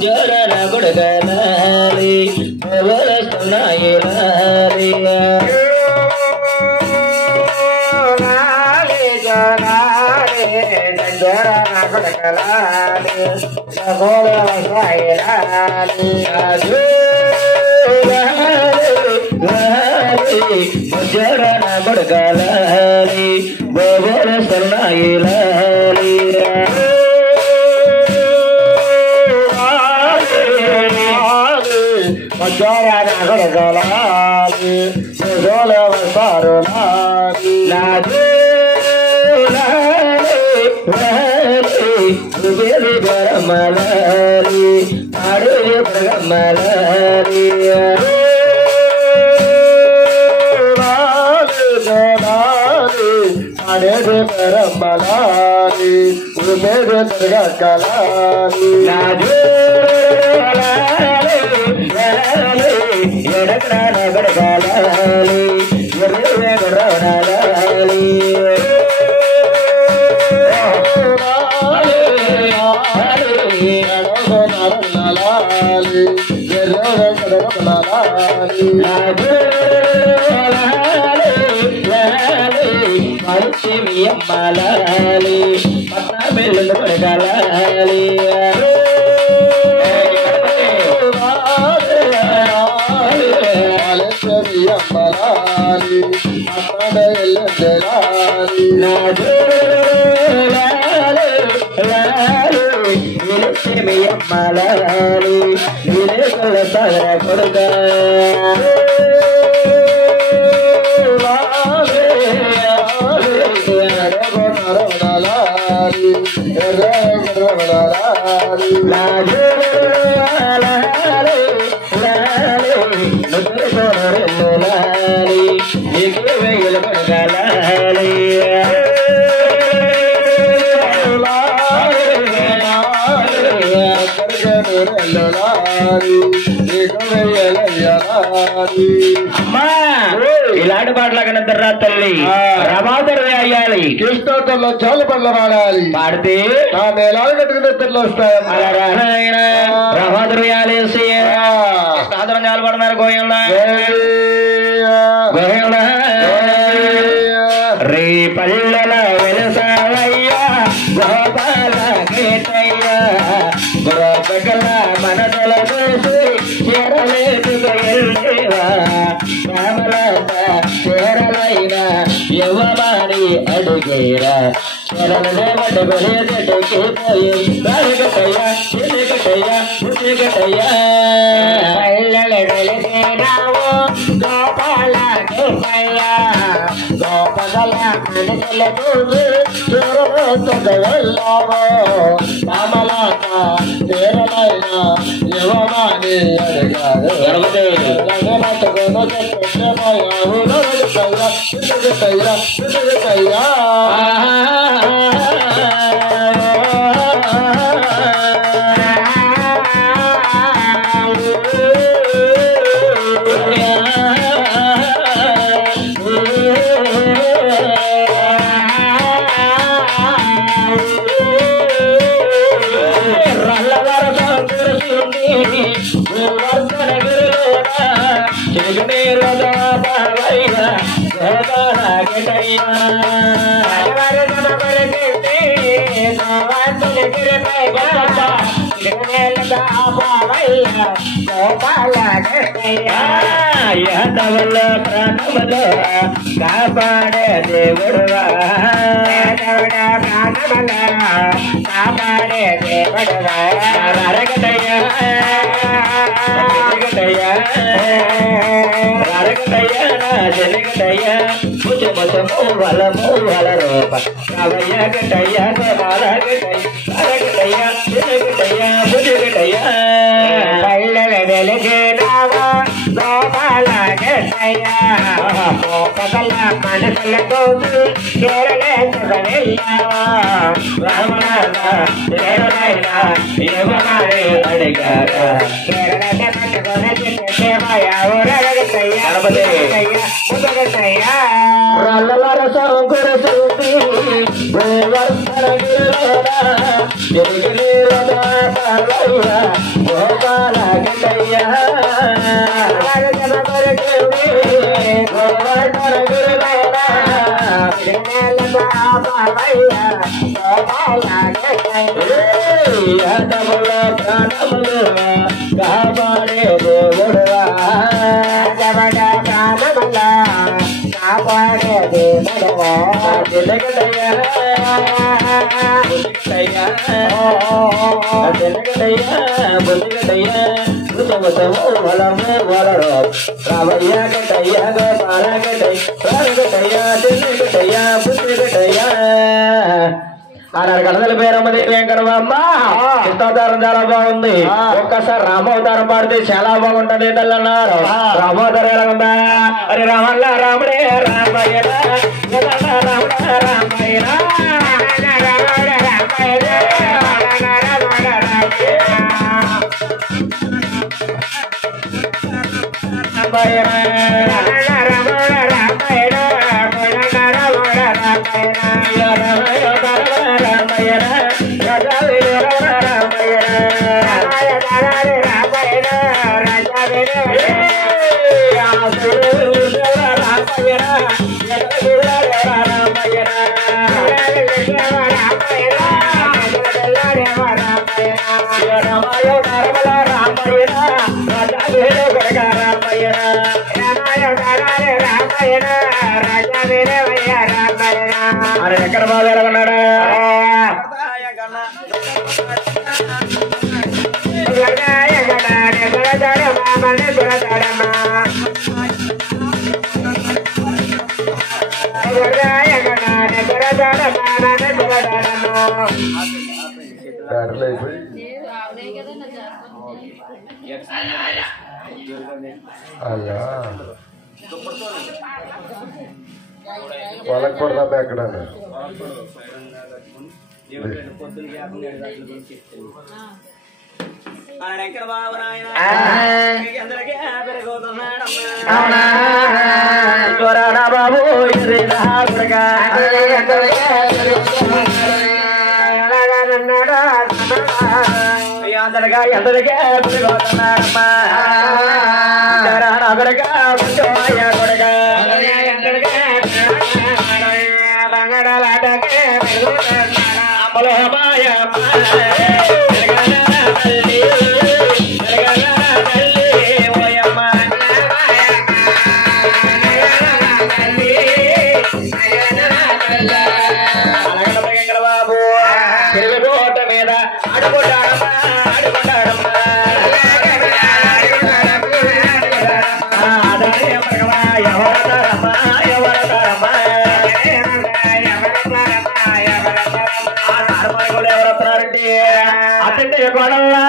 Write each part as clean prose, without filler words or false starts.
జోరన గుడగలాలి వరస్తున్నాయి లాలి జోరాలి జోరన గుడగలాలి వరస్తున్నాయి లాలి జోరన గుడగలాలి వరస్తున్నాయి లాలి Jara Nagargalali, Zola Sarulali, Very Garamalari, Adu Garamalari, Adu Garamalari, Very Garamalari, ఎడకరాల గడగాలి ఎర్రవే గడరాలి మలచిమియమ్మలాలి పట్న బిల్లు గడగాలి మలయాలి విలేకల సగర కొడుక అమ్మా ఇలాంటి పాటలు కన్నా తల్లి రమాదరవే అయ్యాలి కృష్ణోత్తంలో చాలు పట్ల పాడాలి పాడితే ఆ మేళాలు కట్టుకునే తెల్లు వస్తాయి రమాదరవేయాలి సాధారణ చాలు పడుతున్నారు గోయండ గోయండ రే పల్లెల వెలసావయ్యా గోపాల గీతయ్య గోపగల మనసుల చూసి చేరలేదు చేరలైన యువమాని అడిగేరా చెరలనే పట్టుకునేటట్టుకి పోయి కట్టయ్యా కట్టయ్యా పల్లెలు వెలిసేనావు గోపాల గోపయ్యా గోపగల మనసుల చూసి చేరలేదు వెళ్ళావు రామలాక చేరలైన యువమాని అడిగారు యాదవల ప్రాణములో కాపాడే దేవుడువా ప్రాణములో కాపాడే దేవుడువా అరగటయ్యా జనగటయ్యా ముచ్చు ముచ్చము వల రూప కవయ్య గటయ్యా అరగటయ్యా జనగటయ్యా భుజగటయ్యా పల్లెల వెలిగేనావా గోపాల గటయ్యా గోపగల మనసుల కోసి చేరలేదు వెళ్ళావా రామనాథ చేరలైనా యువమాని అడిగారా రసంకుర గోపాల గట్టయ్య ప్రాణములు కాపాడే దేవుడువా ప్రాణముల కాపాడే దేవుడువా జలగడయ్యా బుద్ధిగడయ్యా బలము వలరు రామయ్య గట్టయ్య గోపాల గట్టయ్య గట్టయ్య బుద్ధిగడయ్యా ఆనాడు కడదల పేరమ్మది వెంకటమ్మ ఇష్టావతారం చాలా బాగుంది ఒక్కసారి రామావతారం పాడితే చాలా బాగుంటది అన్నారు రామావతారం ఎలా ఉందా అరే రామల్ల రాముడే రామయ్య అరే ఎక్కడ బాగా ఉన్నాడా అయ్యా వాళ్ళకి పడదా ఎక్కడ బాబు అందరిగా ఎందరిగా పెరిగోతున్నాడమ్మా అదరగా కొడగా బంగళాటకే అమ్మలో బాబు తిరుగుకోట మీద అడుగుంటాడమ్మా అడుగుంటాడమ్మా ఎవరతారమ్మా ఎవరతారమ్మా ఎవరవుతున్నారంటే అతంటే గొడవలా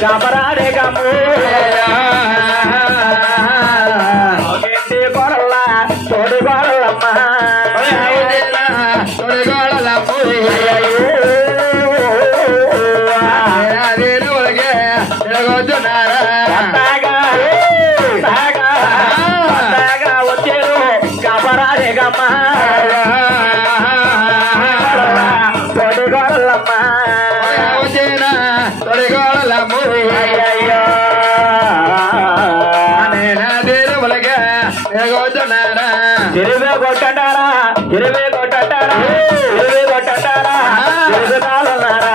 గమరాడే గమ్ము గొడవల తోడు గొడవలమ్మ తోడు గొడవలమ్మ వచ్చారు గమరాడే గమ్మ తోడు గొడవలమ్మ తిరువే కొట్టటారా తిరువే కొట్టటారా తిరువే కొట్టటారా తిరుగుతారున్నారా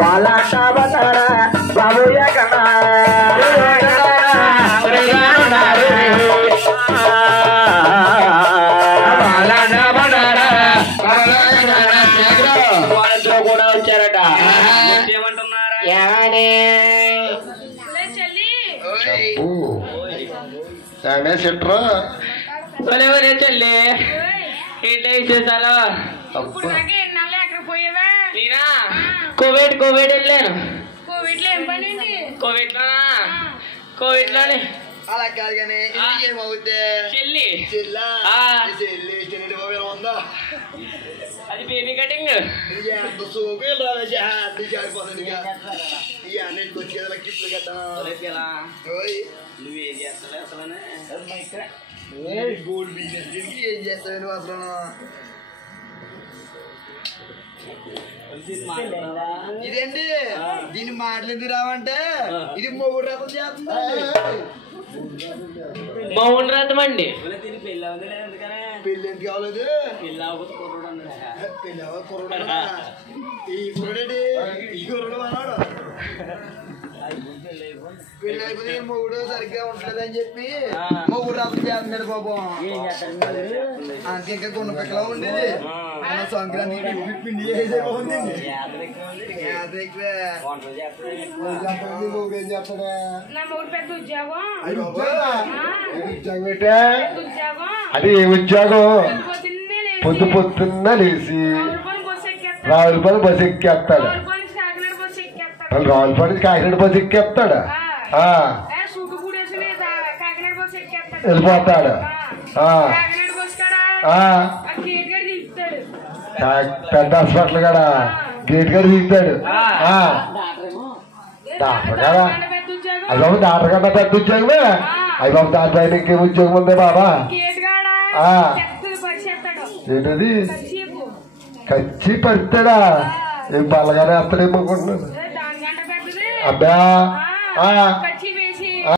వాళ్ళ బతారా బాబుయ్య కన్నా వాళ్ళందరూ కూడా వచ్చారట ఏమంటున్నారా సెట్రా చెల్లి ఏంటి విశేషాలు? నేనా కోవిడ్ వెళ్ళాను. కోవిడ్ లోనే అలా కాదు కానీ ఏమవుద్ది చెల్లి ఉందా అది బేబీ కటింగ్. నువ్వేం చేస్తావు అసలు? గోల్డ్ బిజినెస్ ఏం చేస్తావు నువ్వు అసలు? ఇదేంటి దీన్ని మాట్లాడి రావంటే ఇది మొగుడు రథం చేస్తుంది. మౌన్ రథం అండి. పెళ్ళి ఎందుకు కావలేదు? పెళ్ళి కుర్రోడు ఈ కుర్రోడేంటి ఈ కుర్రోడు అన్నాడు. పెళ్ళి అయిపోతే మొగుడు సరిగ్గా ఉంటలేదని చెప్పి మొగుడు రథం చేస్తున్నాడు పాపం. అంతే ఇంకా గుండె పిక్కలా ఉండేది. సంక్రాంతికి పిండి మొగుడు ఏం చేస్తాడా? అది ఏ ఉద్యోగం? పొద్దున్న లేచి రావులపల్లి బస్సు ఎక్కేస్తాడు. రావులపల్లి కాకినాడ బస్సు ఎక్కేస్తాడు. వెళ్ళిపోతాడు. పెద్ద హాస్పిటల్ కాడ గేట్ కాడ తీస్తాడు. డాక్టర్ కదా అది బాబు, డాక్టర్ కన్నా పెద్ద ఉద్యోగమే. అయ్యి బాబు దానిపైన ఇంకేం ఉద్యోగం ఉంది బాబా? ఏంటది? కచ్చి పడతాడా? ఏం బల్లగానే వేస్తాడేమో అనుకుంటున్నాను. అబ్బా